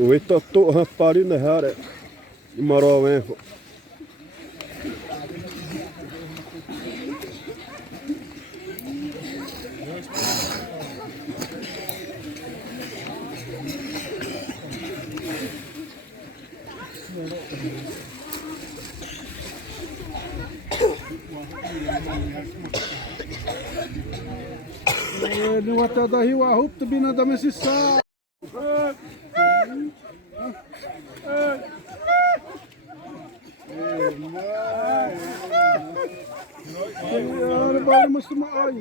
Uitto tuohon parinne häre. Moro venho. Nu att det hiva ihop det bina de sissa. Det bara måste man aj.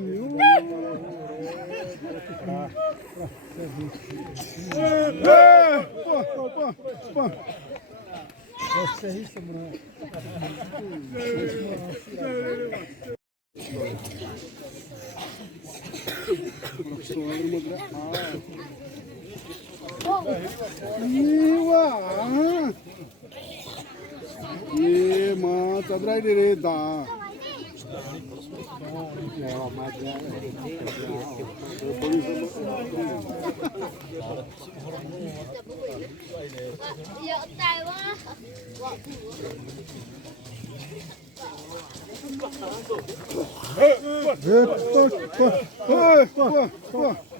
ये माँ चबराई दे रे दा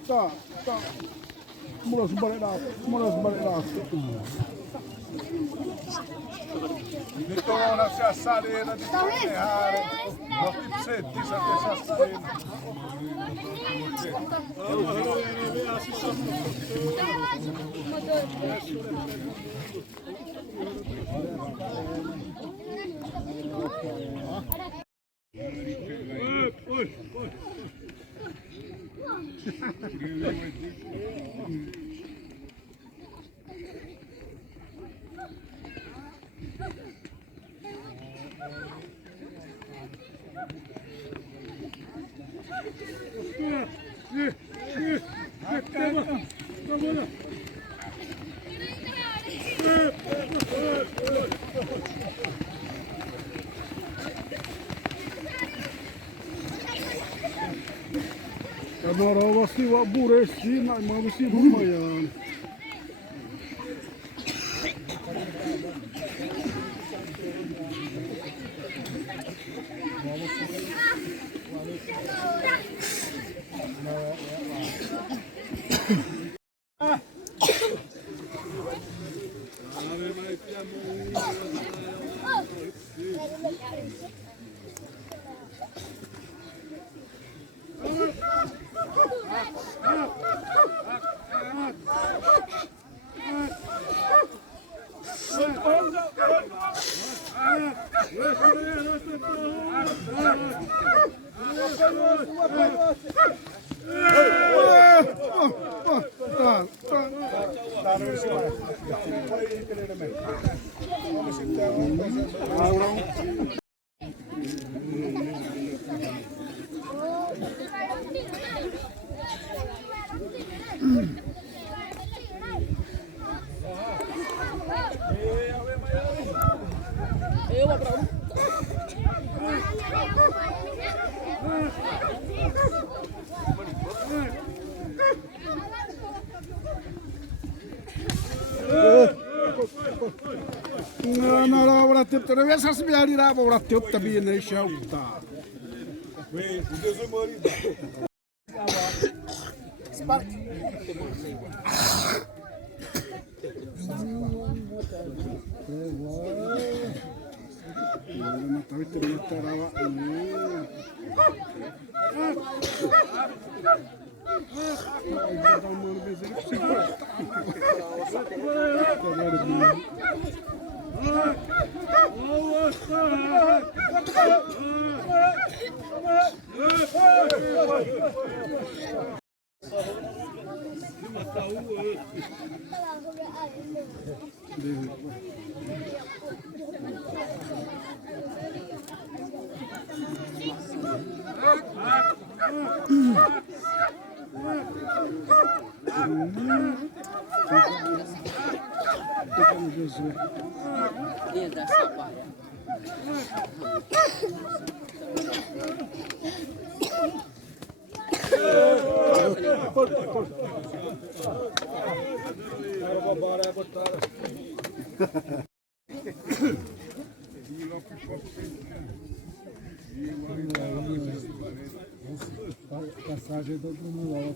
Tá. Mulla balik dah. Nyt on asia salina di Torrehare. No setti sa salina. Karena rawasi wak buresi nak mawasi lumayan. Nara oratip terus asas biari rabo oratip tapi ini syauta. Tapi ternyata rawak ini. Passagem do mundo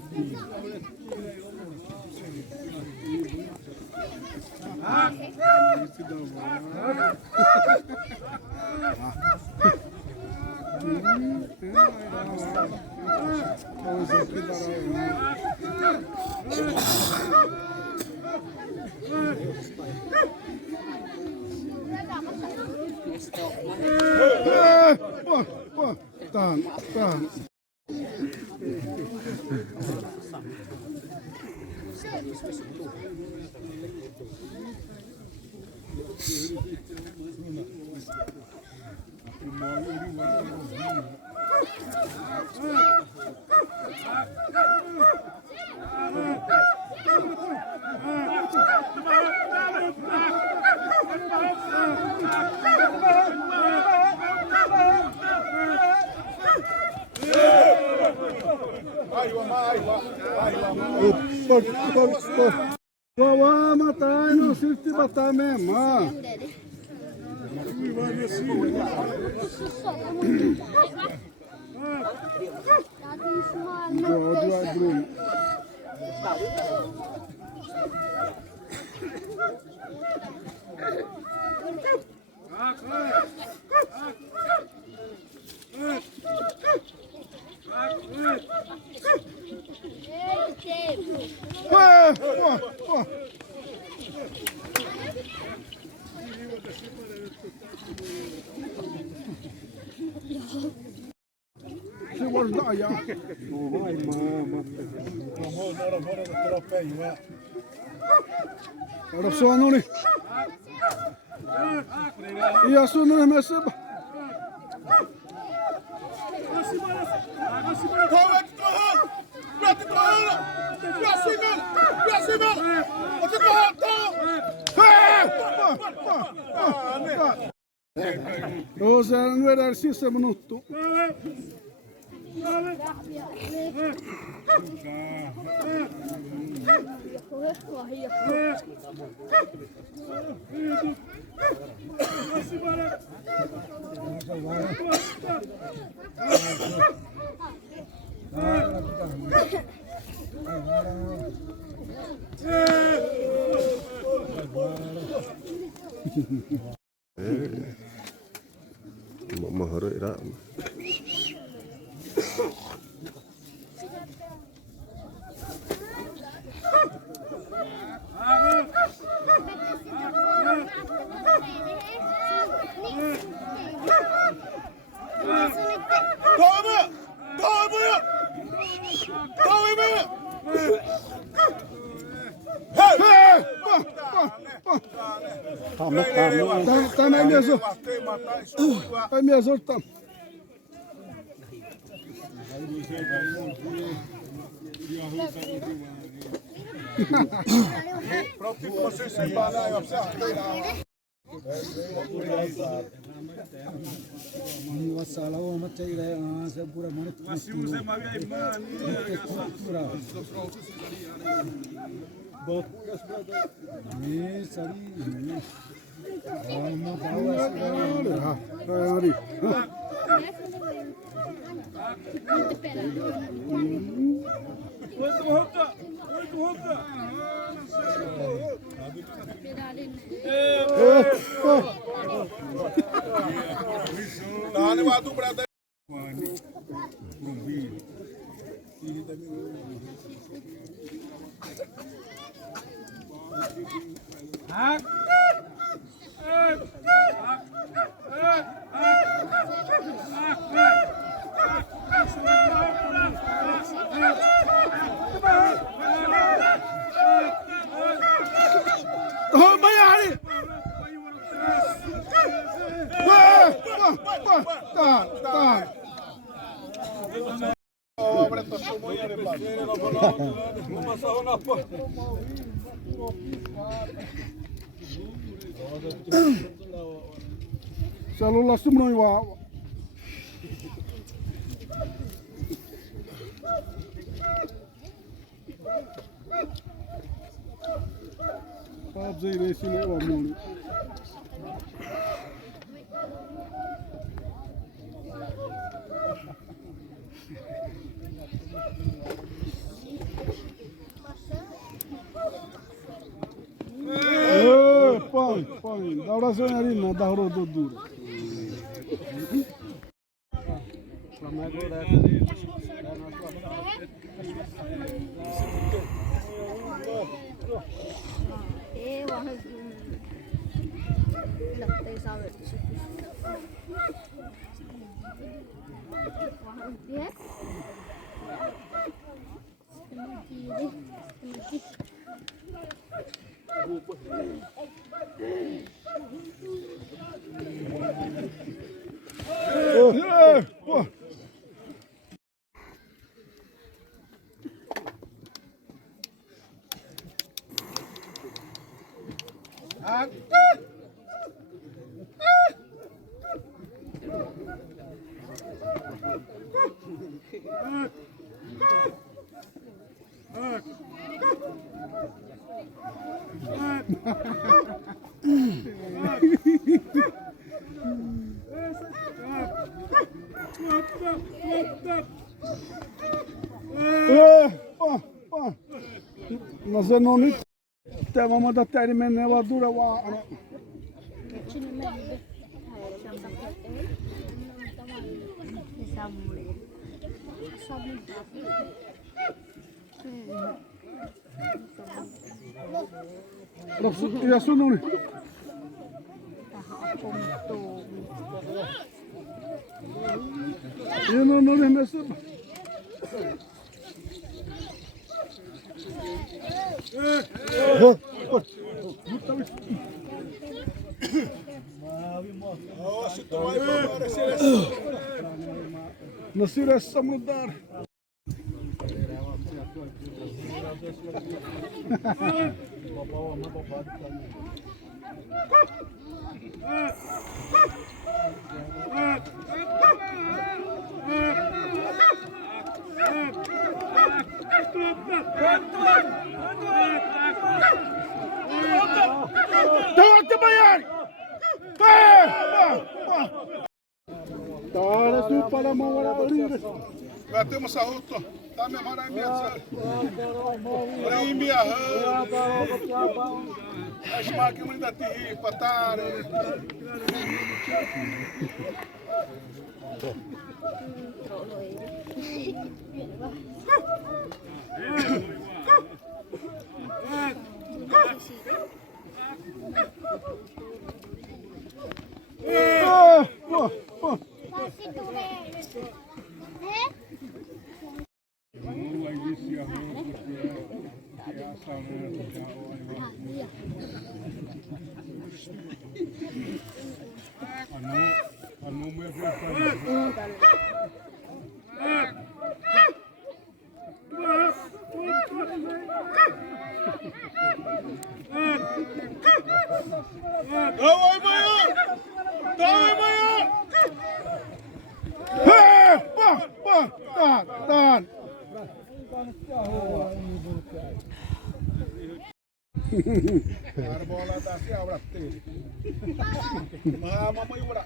Tahan. Wawa matai no sirti batame ma. Bora dar já. Ora só não né. E a sua não é mais seba. Rosa não era assim, se minuto. Mahara ira. Tá na mesa. Tá mesa tá. Pronto, você separar e observar. Wassalamu macam ini, saya pura mana tu. Ini sari. Mau bawa Ari. Tá levado o brado. Oh, Bayari! Tá. Obra tá somando de plateira, vamos passar na porta. Celular sumno iwa. Pode dizer isso, né, o amor? Põe, dá oração ali, não dá rodadura. लगता है सावर Mas eu não tem uma da terra menina ela dura wa. Ya sununi. Eu não lembro. No sydässä mudar. Tawagti ba yan? Täällä tyyppänä mä voin yhdessä. Batemos a ruto. Tá me mora minha Oi, minha as máquinas da TI, patare. Arbola da se abra te. Mamãe ura.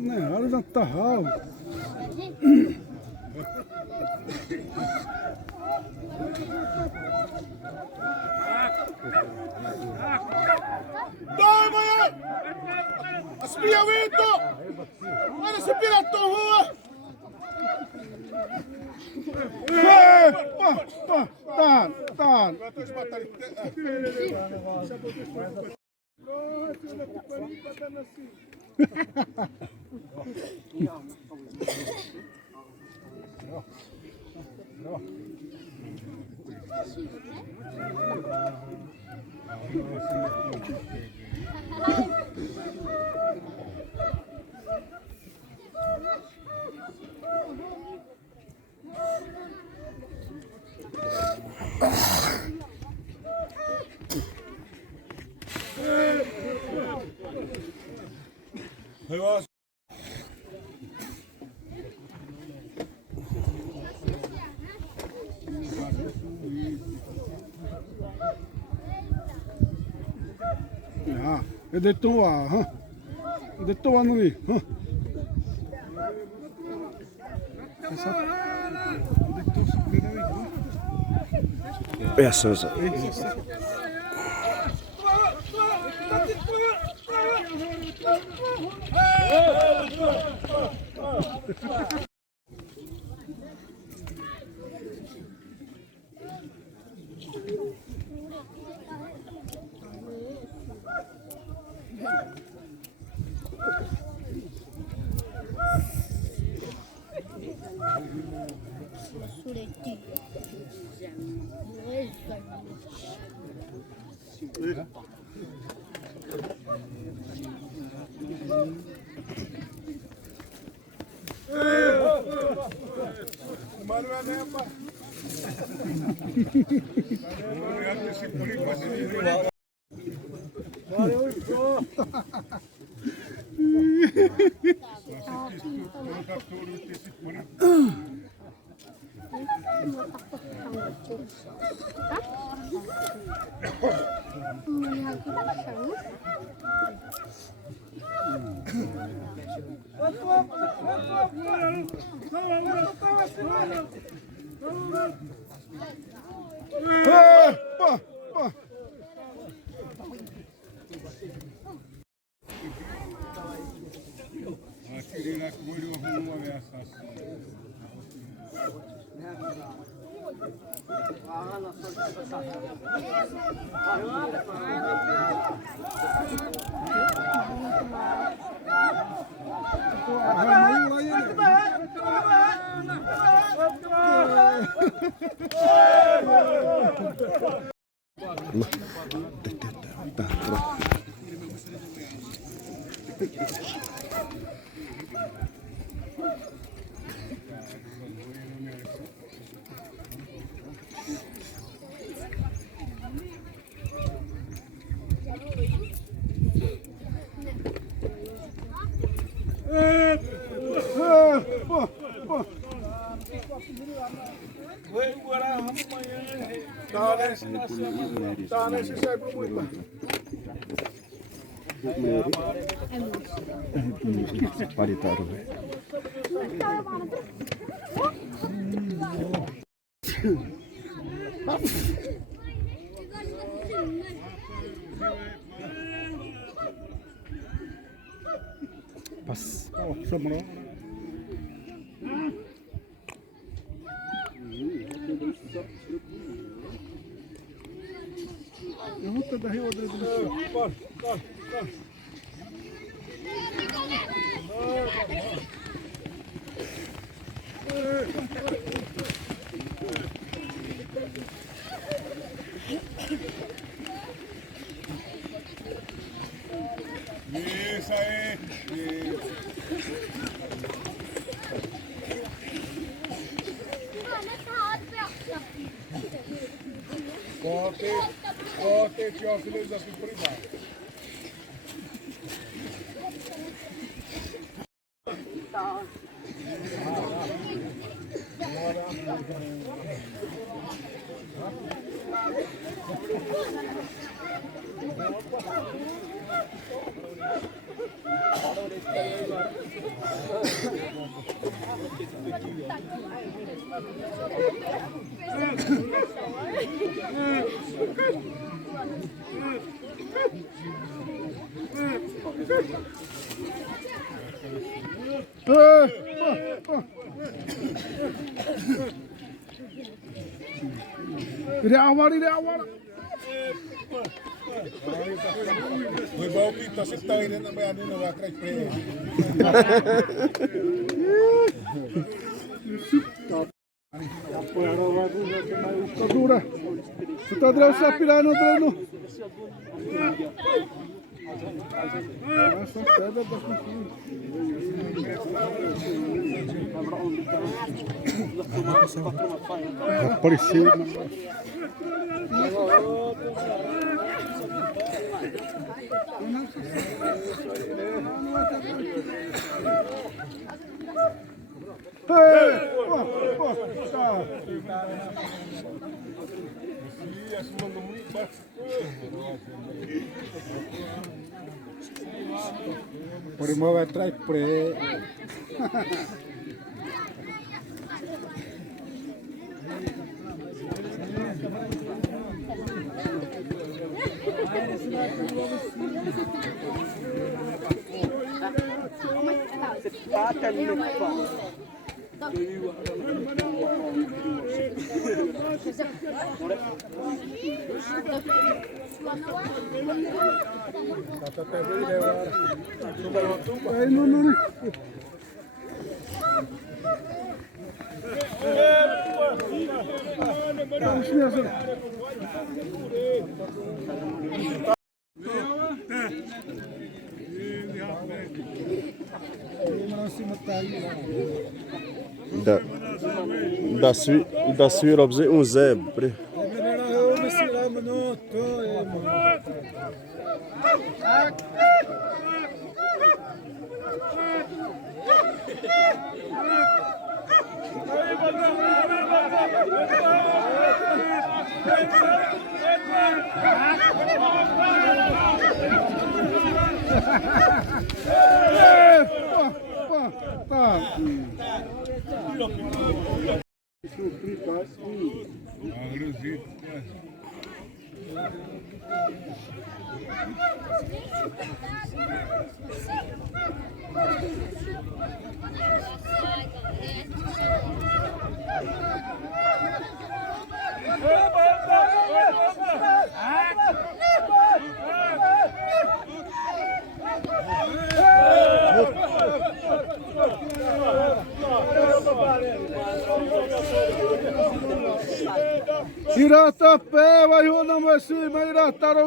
Ne harjan tahau. Dai, mãe! Aspira vento! Olha esse piratão rua! Tahan. Ja, det tog va. Det tog nu. Yes, sir. Paritário. Pass. Sembrou. Eu vou te dar rio de Isso aí. Corte, Teófilos aqui por embaixo. Voi vaan pitää se toinen, mä jään niin vaan kaikkeen. Dura. Está atrás pirano treino. Apareceu. Por irmão vai atrás pre. Da suite objet un zèbre. tá. Irata pé, vai rodar mais cima, irata.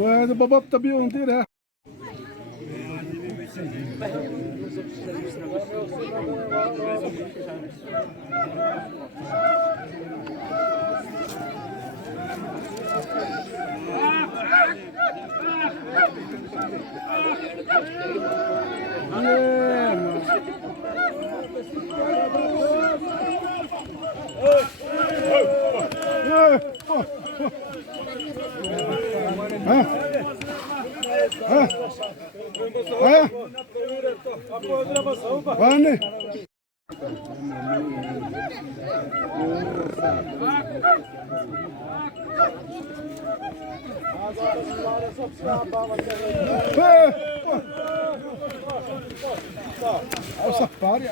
Hadi babam tabii onu değil ha. Vane. Ao safari.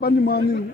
Pani mani.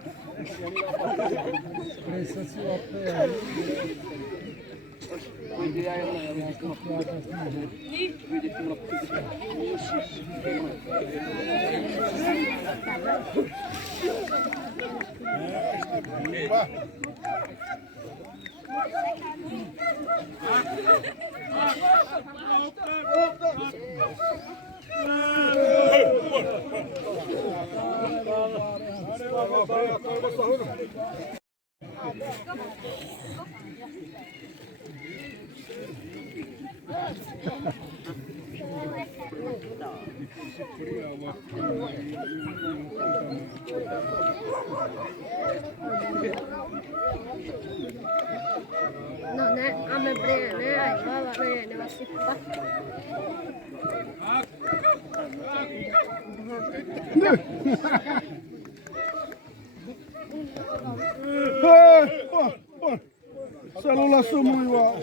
No ne, a me prende, ne, ai, va bene, va si fa. Celular sumiu.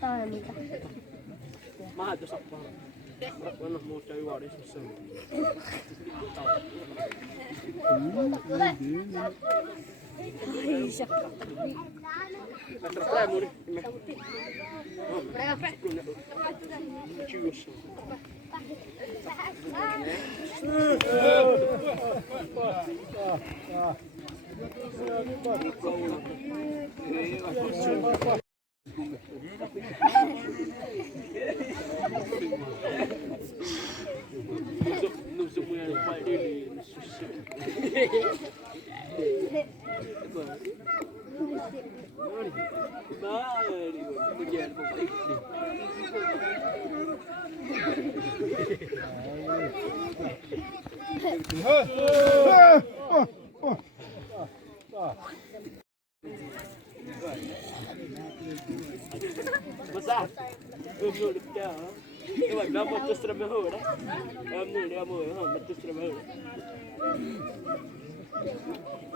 Tää on niitä. Ai sakka.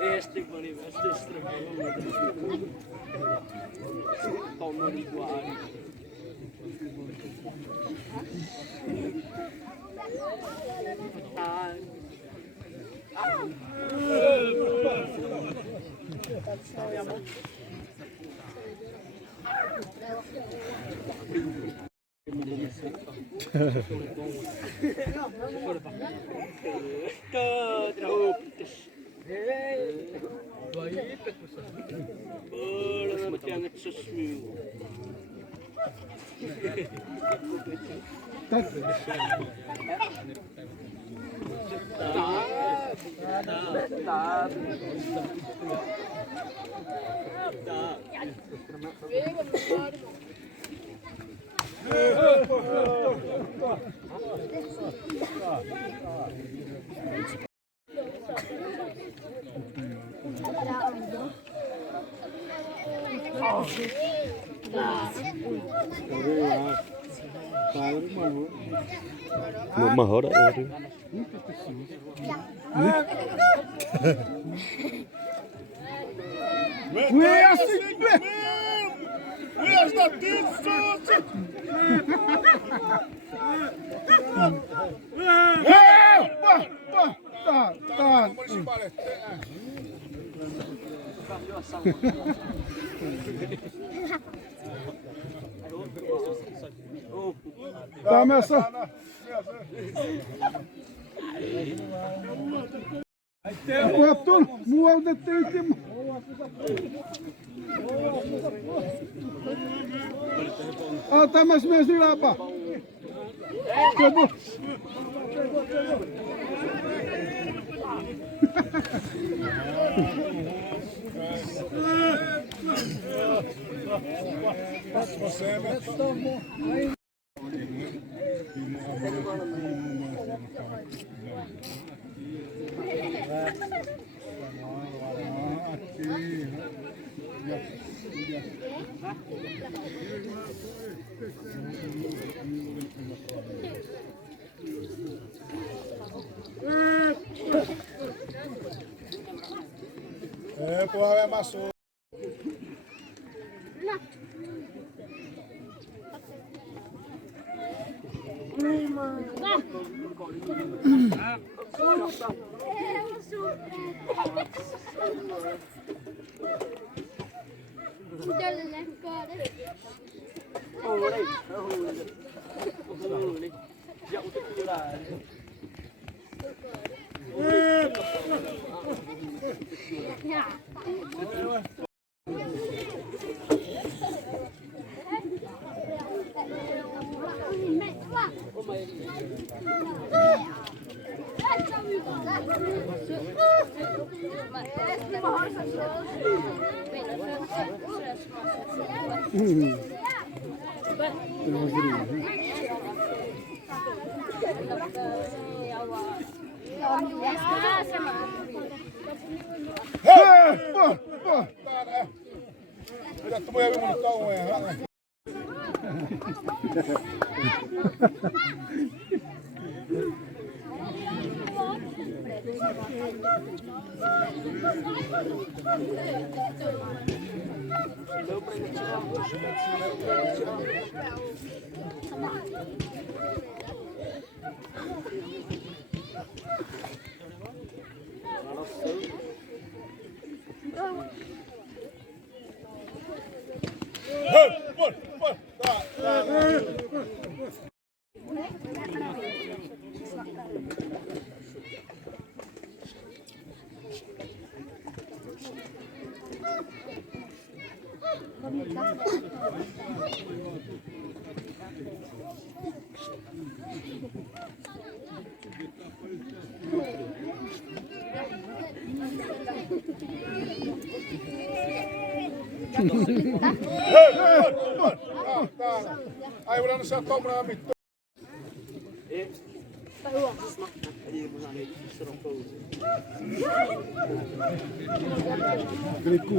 Este mani este strabello. Tono di guai. Một mở đấy. Where's the deep sauce? Tamessa. Kuatun, muualta teikin. Tamas myös yläpä. Porra, é maçô. Tu mulher vai montar um errado. Ai, voidaan saada tommoinen mitto. Aquele cu.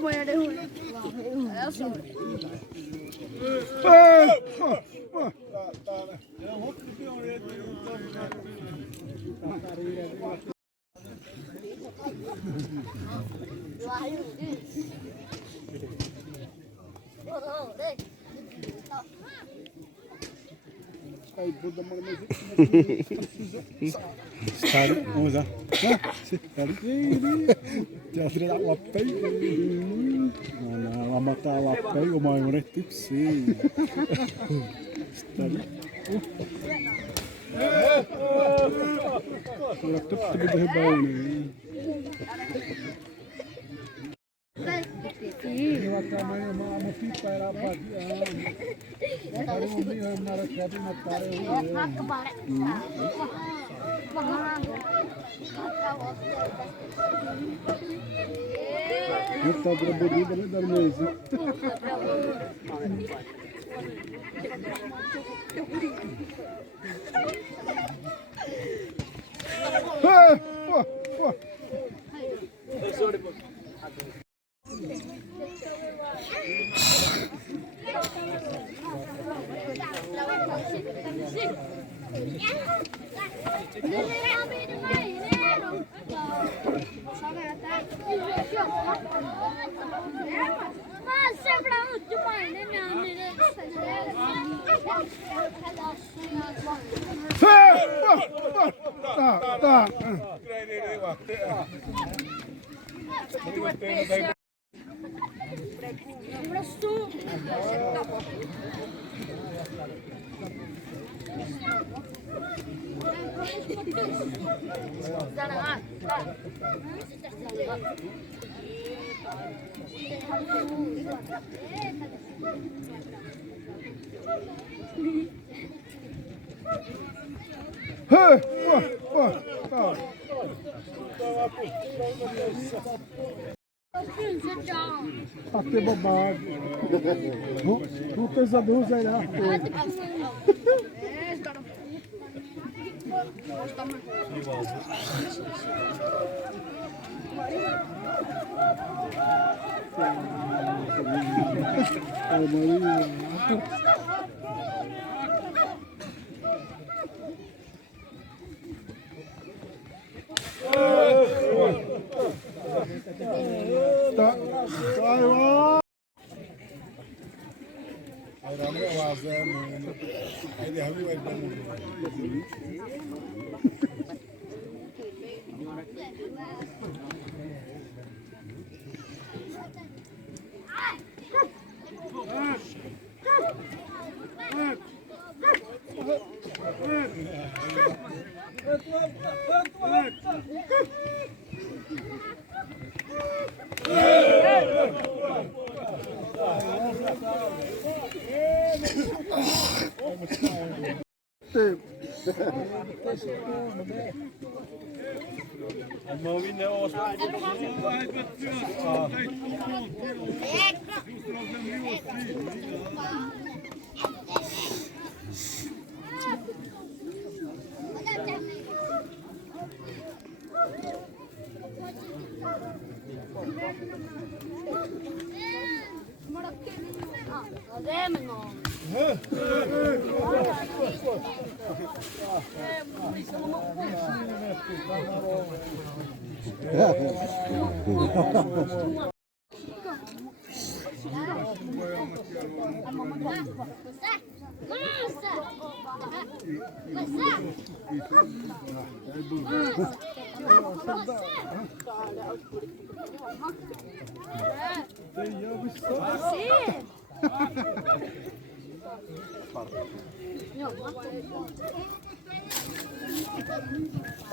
Voy a dejar. Eso. Sekali, vamos lá. Sekali. Jangan tidak lapai. Mana lama tak lapai, omai mereka tipsi. Sekali. Laptop tapi dah bau ni. Ini waktu mana mau kita rapat. Kalau mungkin orang nak jadi nak tarik. Kita berbudi benar dalam mezi. Até babado. Não pesa luz aí lá.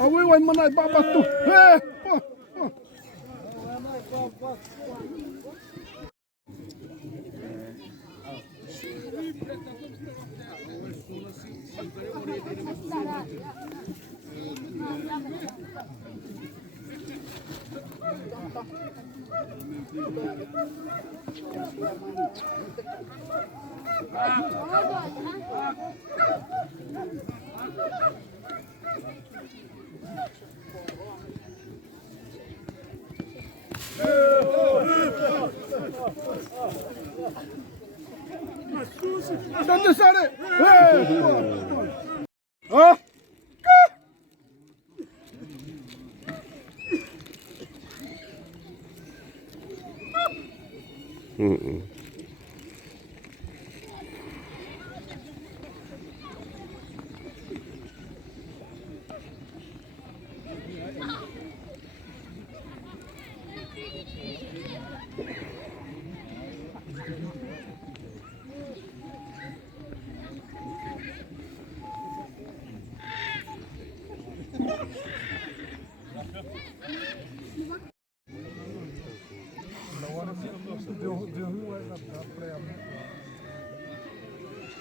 Awi wan manay babatu. Heh. Dante sare. Ah.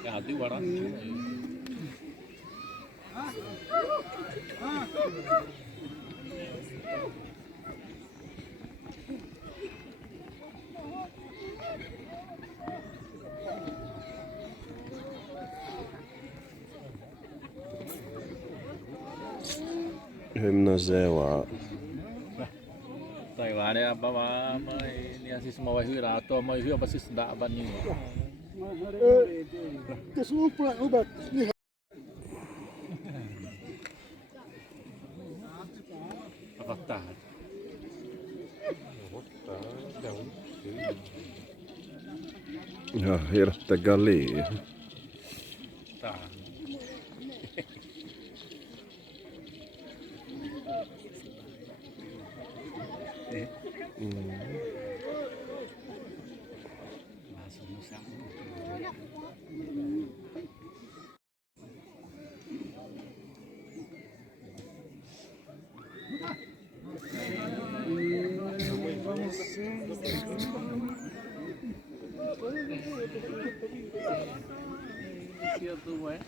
Ya, tu barang. Hymna Zewa. Tai wa dia apa mai ni asis mau hui ra to mai hui apa sis dak ban ni. Kesupra ubat. Apa tah? Ja, Hirtte Gali. Tah. Siapa tu eh?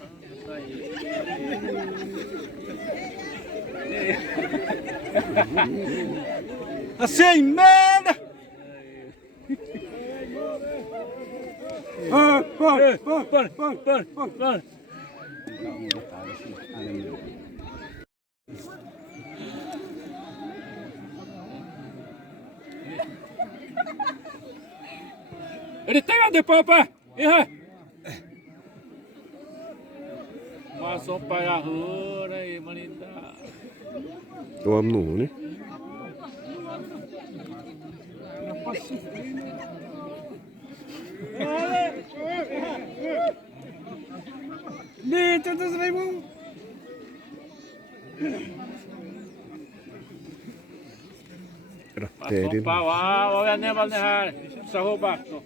Assim, merda! Ele tem de papa. Masuk para hura e malinda. Tuo nuuni. Dito sa mo. Rahteerin. Pawa, wa ne bal ne har. Saho bakto.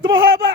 Tumahaba!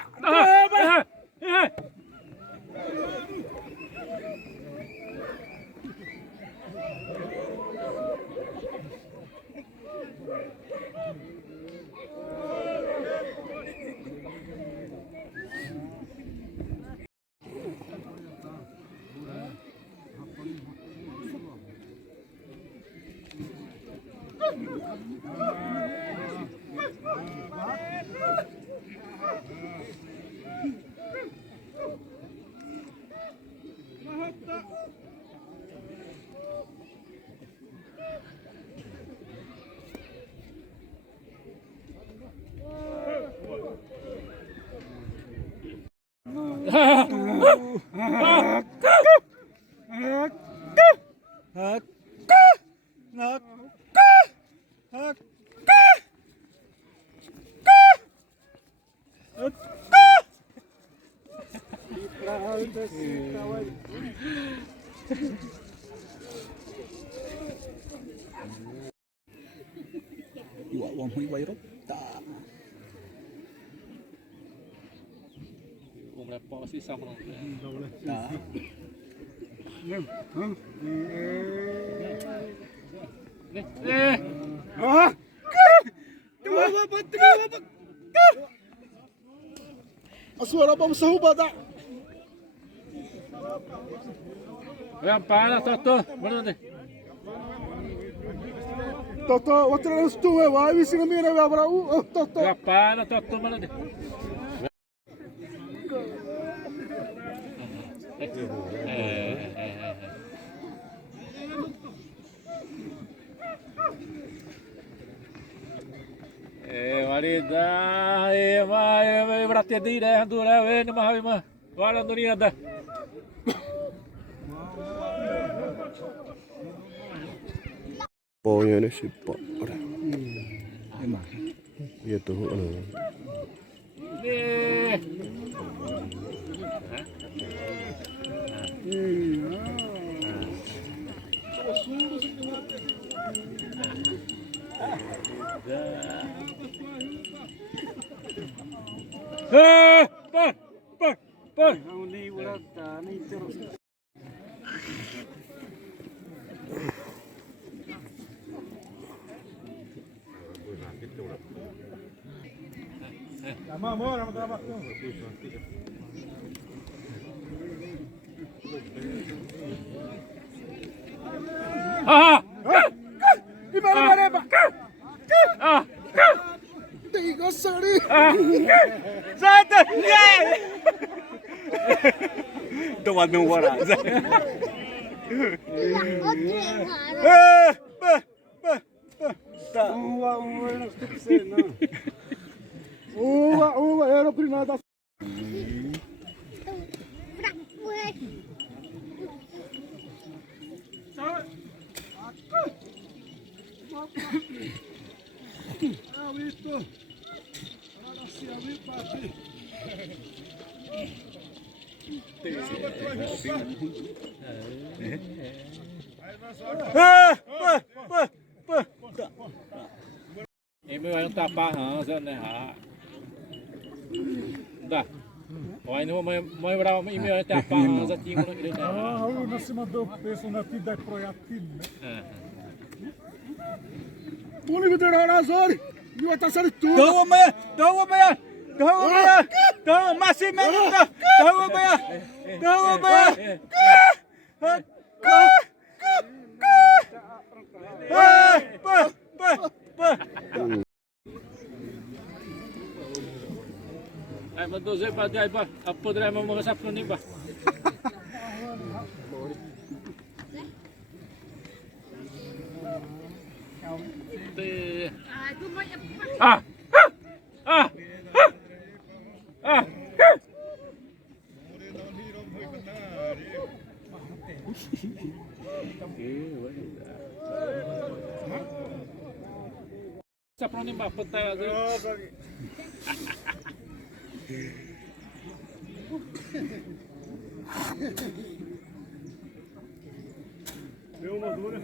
Iwa wang hui wai rop. Ta. Umrepo sih sama. Ta. Aswara pa sa hubada. Yang panas Toto, mana deh? Toto, watra stu wa wisi ngamira wa bara Toto. Yang panas Toto, mana deh? Marida, berarti di dah tu dah, ni mah, wala tu ni ada. Pokoknya ini sih pak. Emang. Ya tuh. Ni. Tiga sari. Tuan nuwara. Uwa era primada. Ini yang tapa sana ha. Dah. Wah ini mau berapa ini yang tapa sa tinggal ini. Na cima do peso na vida proyatin, né? Puli que dera na zori. E o atasari tudo. Dawa maya. Masih menos. Dawa maya. Ay, madoze pa di ba? Apo dre mo mga saplo ni ba? Ah! Ah! Ah! Saplo ni ba? Punta. Deu uma dura.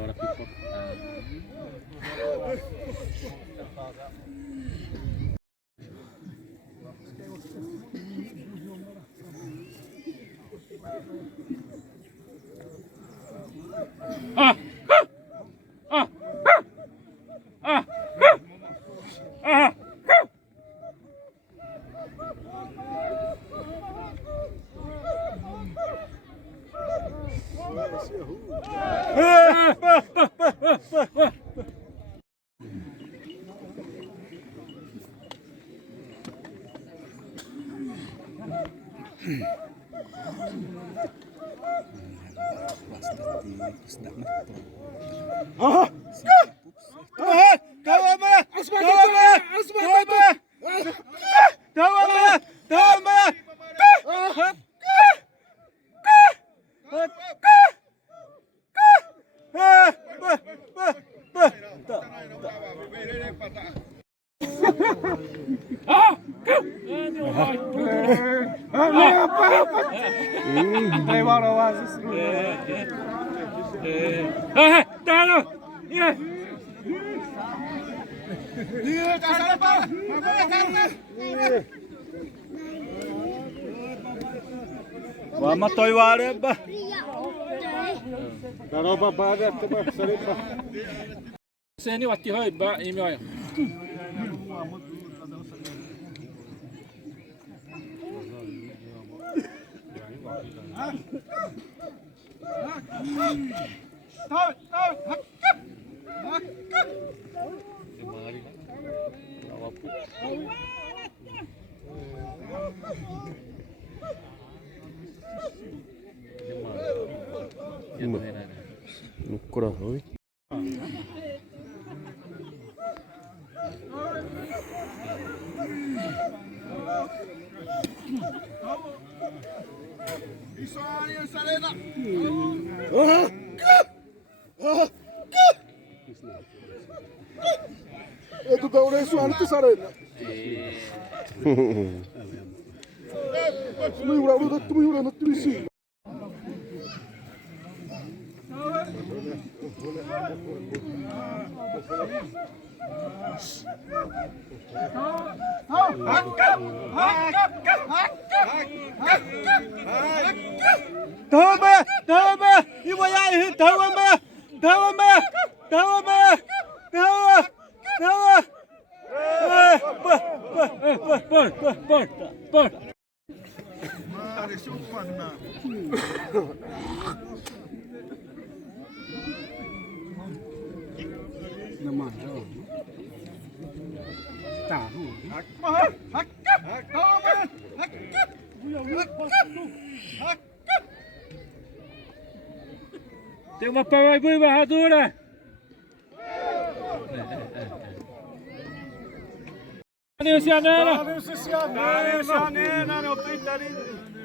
Ada pipa. Ah! Ah! Ah! Ah! sedap betul. Vamos toivar ba. Taro babaga tuba saripa. Seni wati hoi ba imi oi. Nukkura hoi. Tu dá o resto antes sarena. Tu me ura no trisi. Tama, iwaya tama. Tem uma Paraíba barradura.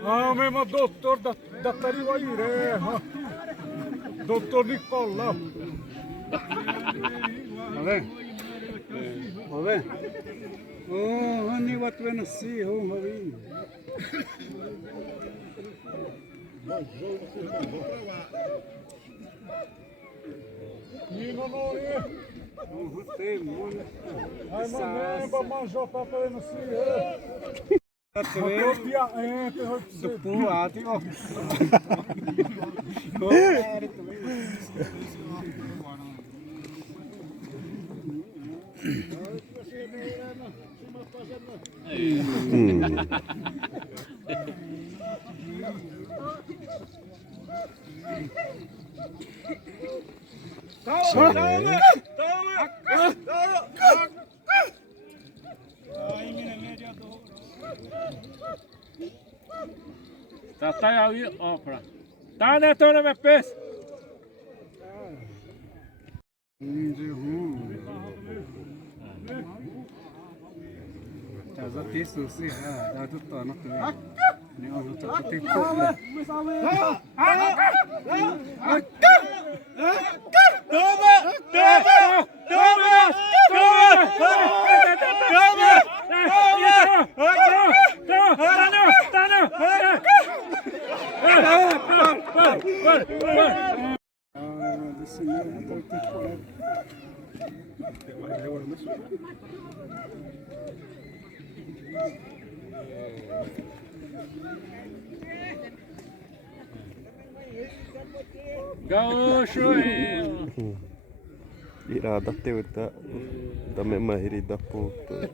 Ah, mesmo doutor da Cariuairé, doutor Nicolau. Tá vendo? Tá vendo? Oh, honey, what when I see home, honey. Ai, mané, pra manjar pra não se do puati, ó. Tá aí, ó, pra. Tá, né, tô na minha peça. Tá, tem sushi, dá tudo tá, não tem. Não, tá tem Gaúcho, Irada teuta da mesma herida puta.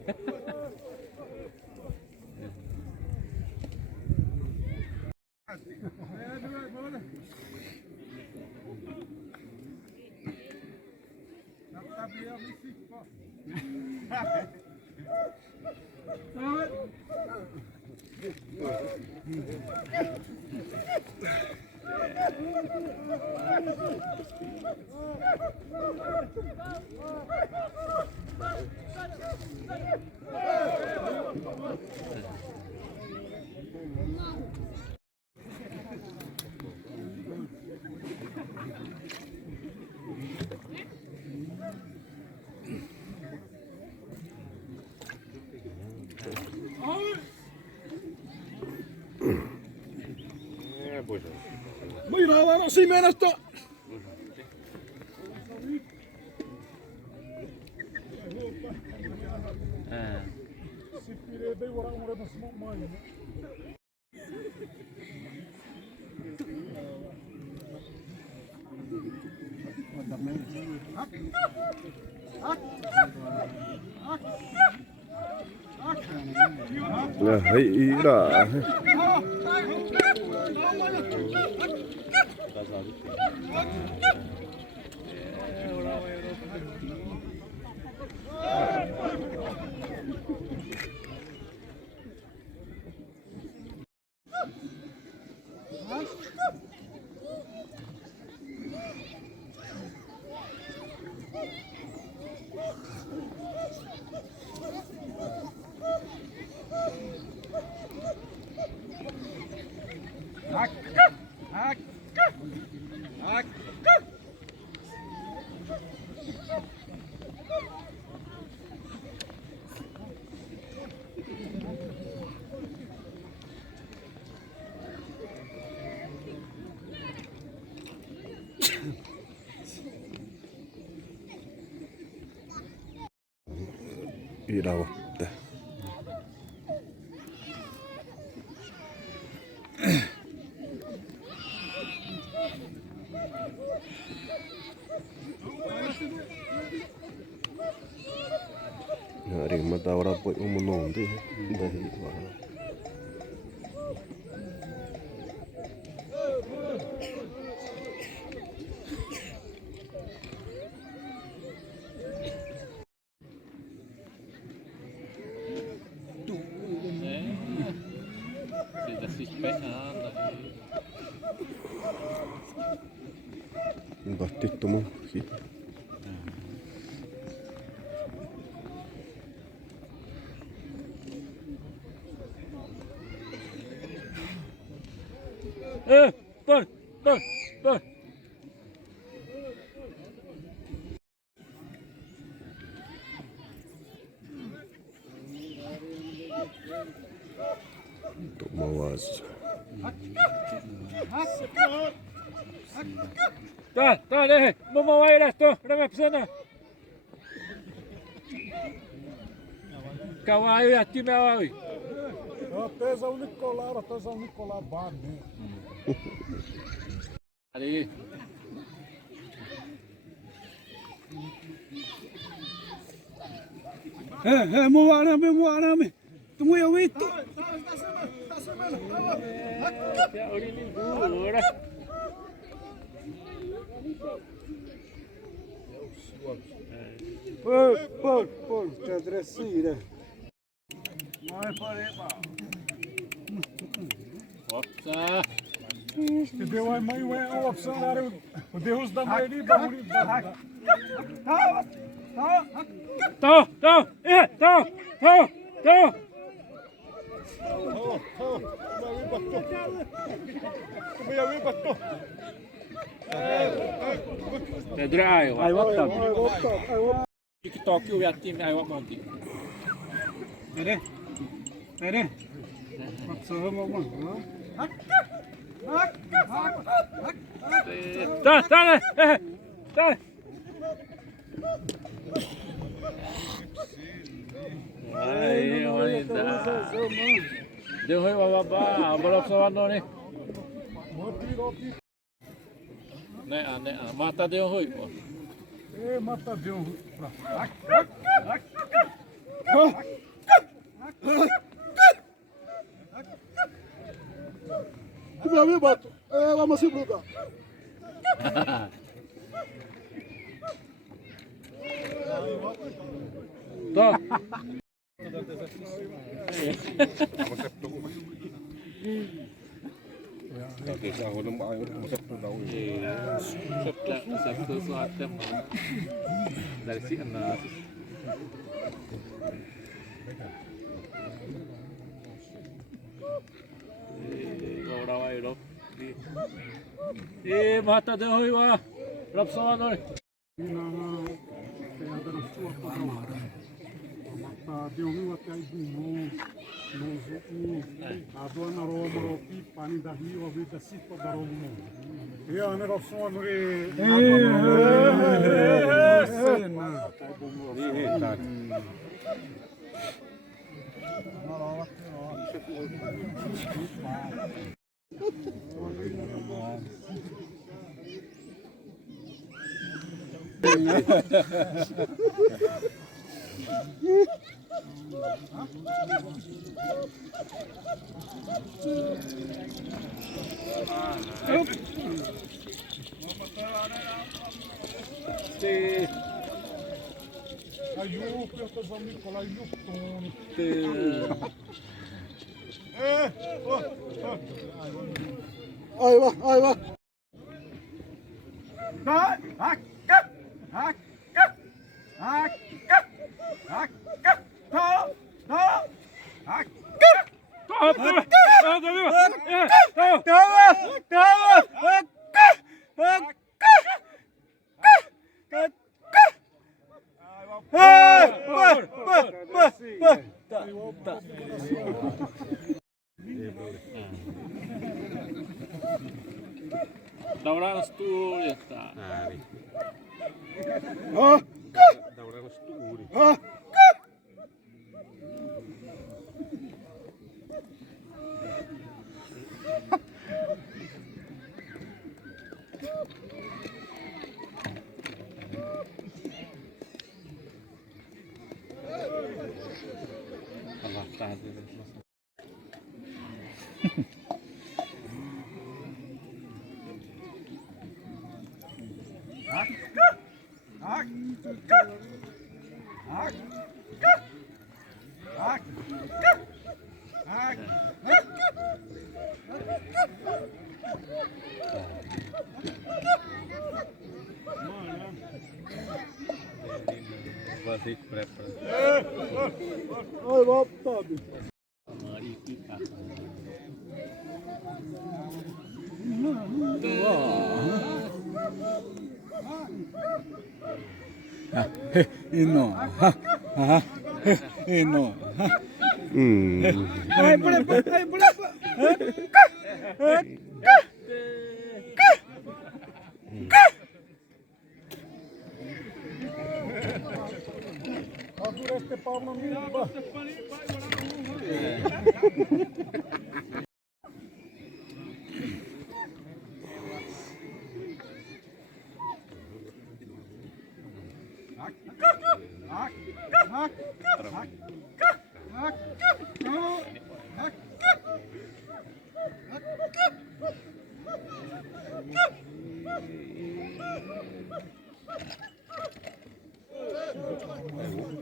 Mira, varo, si menos to. Là hãy đã đi đâu à? Hari mata orang pun umum tu dah hilang. Sudah suspek Batik tu mah. Tur, tur, tur. Untuk mawas. Tá, né? Vamos aí, né? Tô, não é precisando. Kawaii ya time aí. Teza o Nicolar Bar, né? Ali. Mau arame. Tunggu ya, wait. Ya, ini dulu, dah. Pô, tá trescida. Opsa. Deu a mãe a opção lá, o Deus da mãe ali, bagulho. Tô. Tedra ayo. TikTok eu ya tim ayo monti. Ada. Paksa mau mah. Tá. Aí, olha. Deu ruim, babá. Belum sawano ni. Né, mata deu ruim. Mata Deus. Meu amigo, bato. Vamos se brutar. Tô. Tapi saya orang mak ayam masak tahu. Sabtu suatu dari si anak. Kau rawai rop. Mata deh hoi wah. Rop sama doi. Deu rio até aí do a dona Roma aqui, pani da rio, a vida se for da Roma. E a negócio sobre Ayup, eu tô vamos colar Ayup Tony. Aivan. Dauran stul ya tak. Dauran sturi. Allah tahan. Masih berapa? Ai, volta, bicho. Mari kita. Ino. Ino. Ai, Este pau na minha.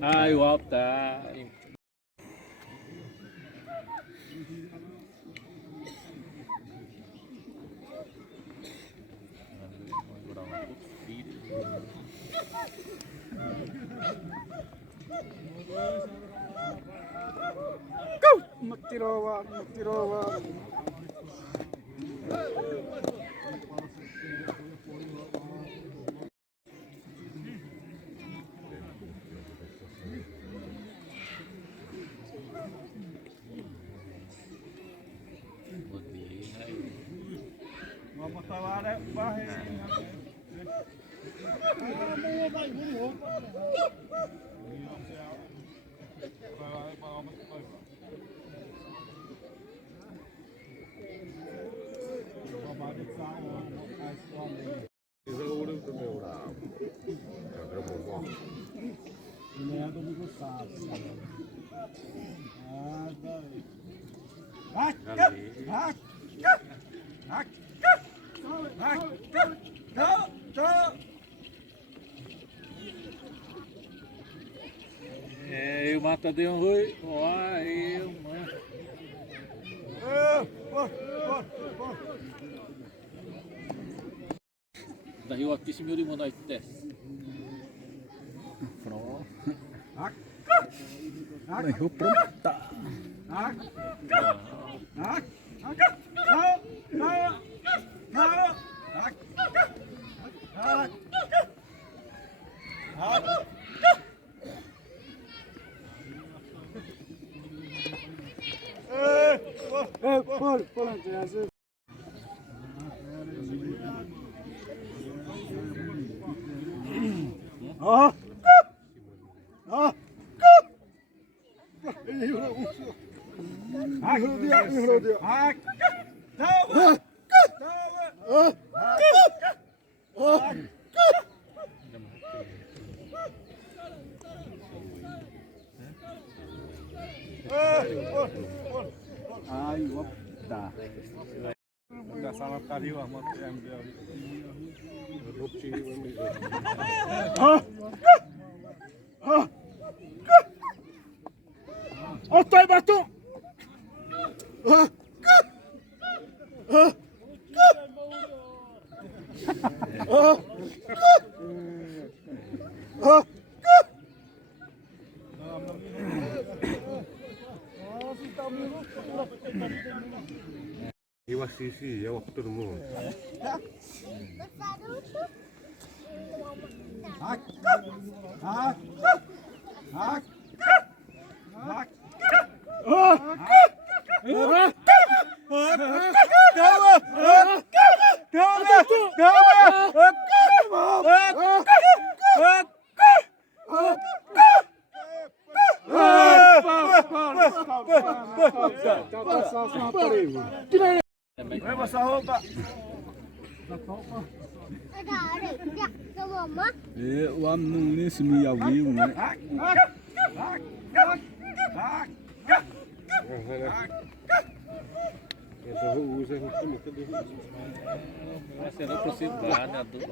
Ai, volta. Matirova. Vamos botar lá, né? Mata de um rui. Uai, mãe. Dahiwatissimi yuri mo na itte. Này hút lắm. Tạ. Ai, opta. Enggak salah tadi lah mau ambil. Otai batu. Iwas sisi ya waktu dulu. Uam nung ni semi awi ngai. Masih ada persimpangan tuh.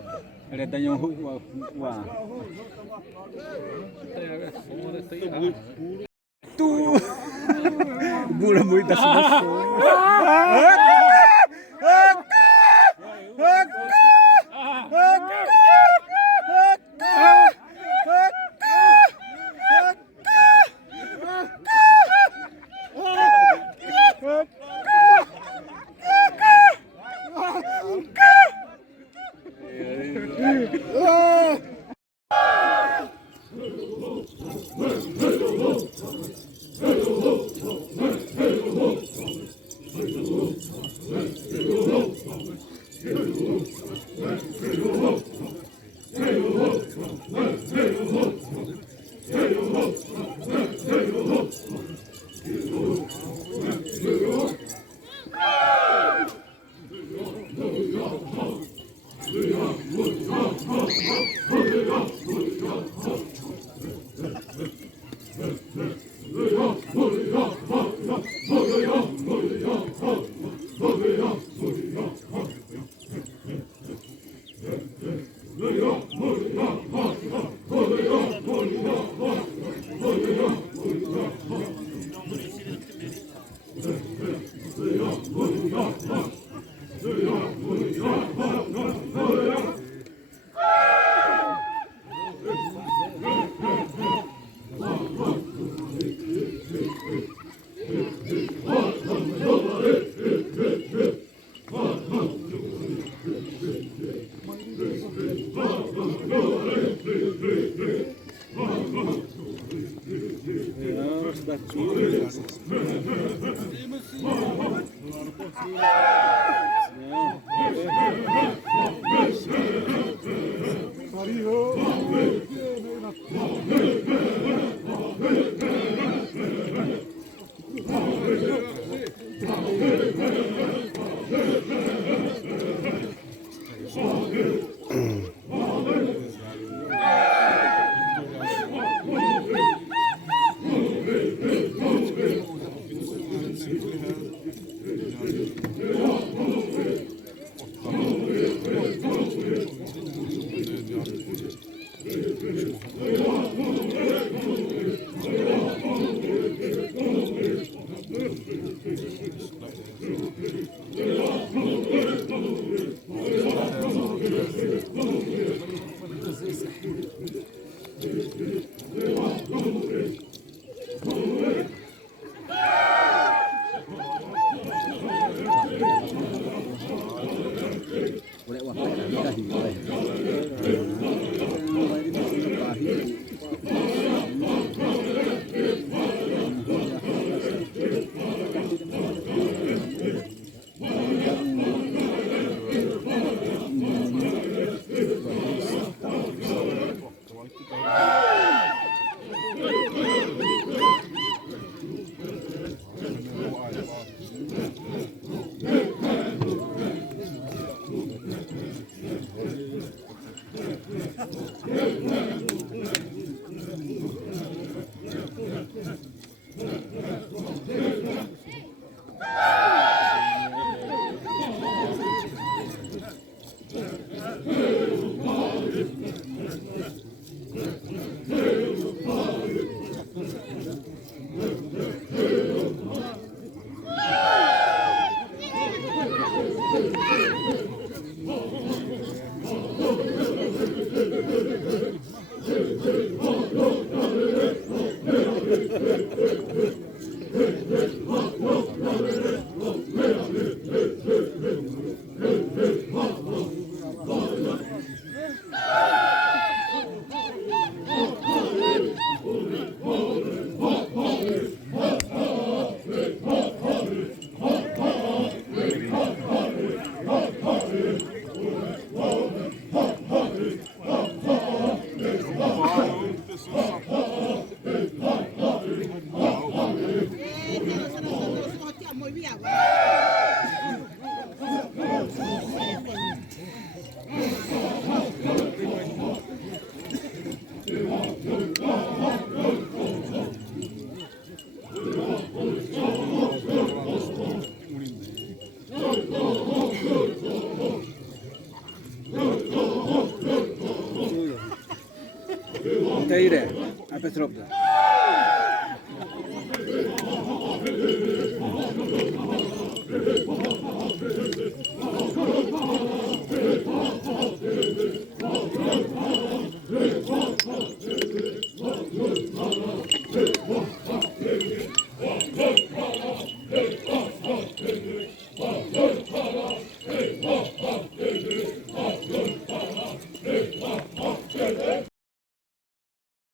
Ada tanya hu wa. Semua itu Tu. Bulan muita sudah. dahi Teire, apa serap tu?